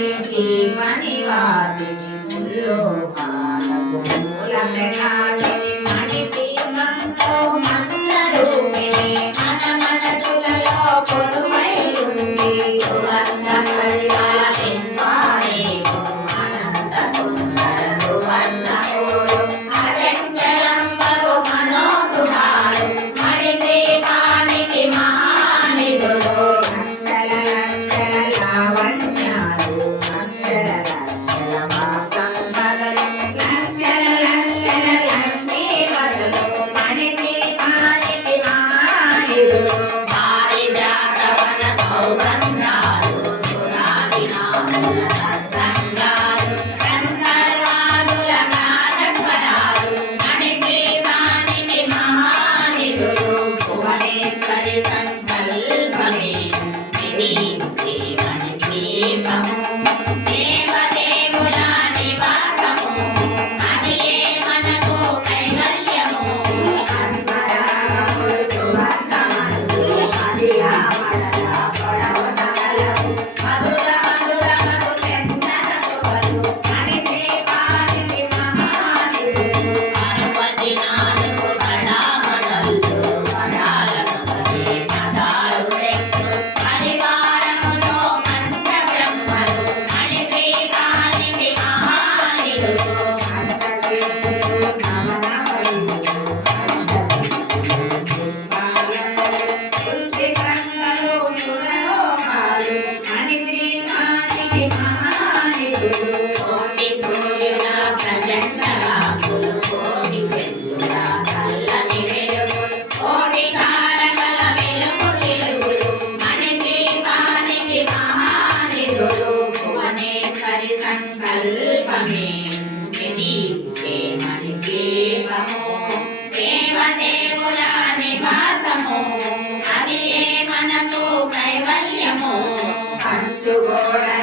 રે પ્રેમની વાતની ભૂલો પા Thank you, Lord.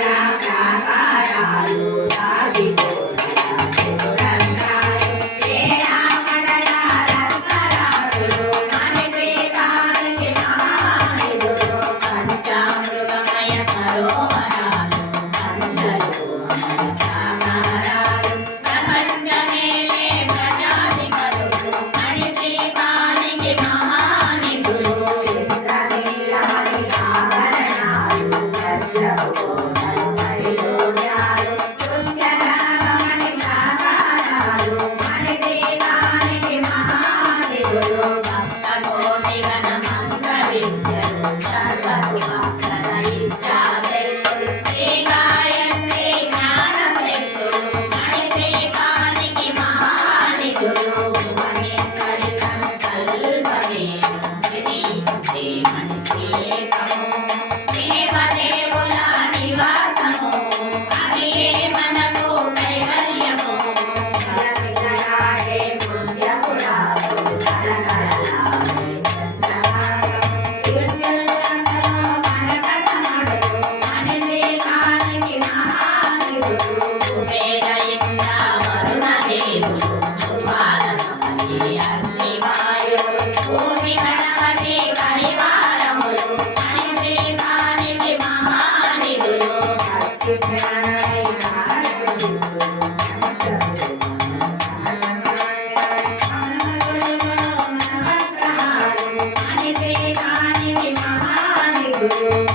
Thank you.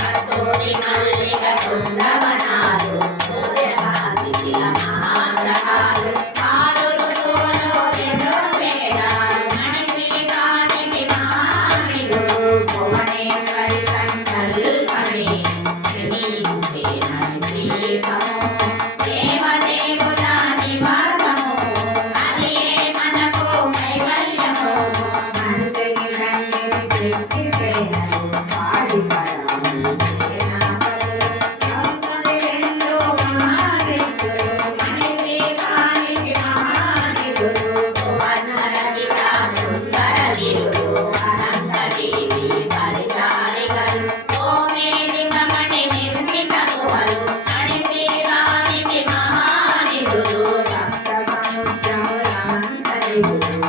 கத்தோரினால் Thank you.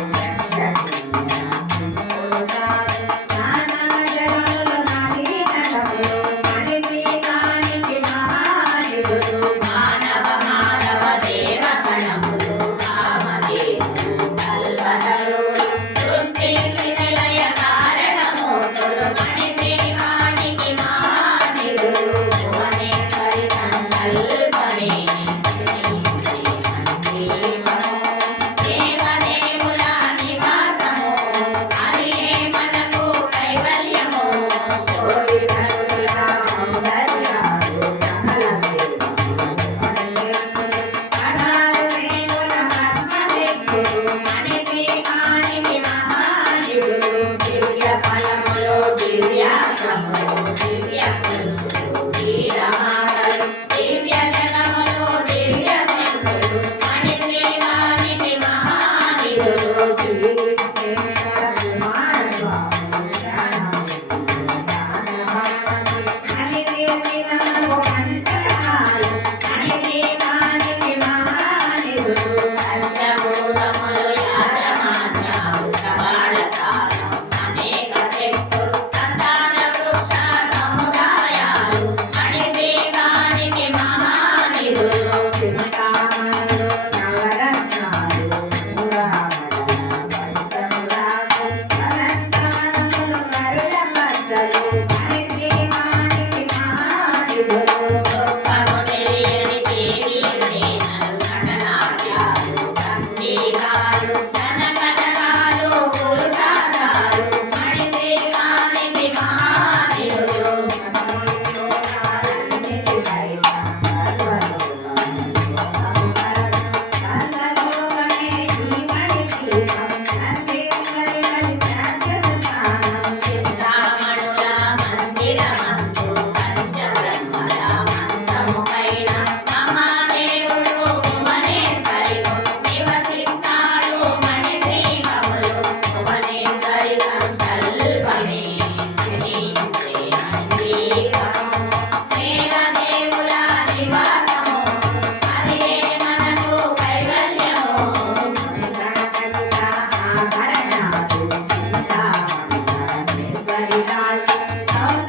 Thank you.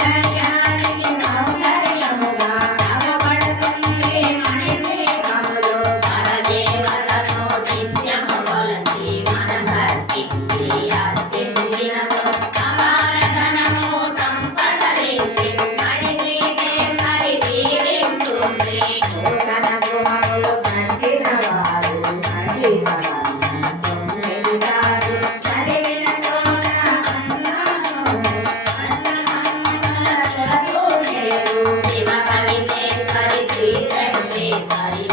सारी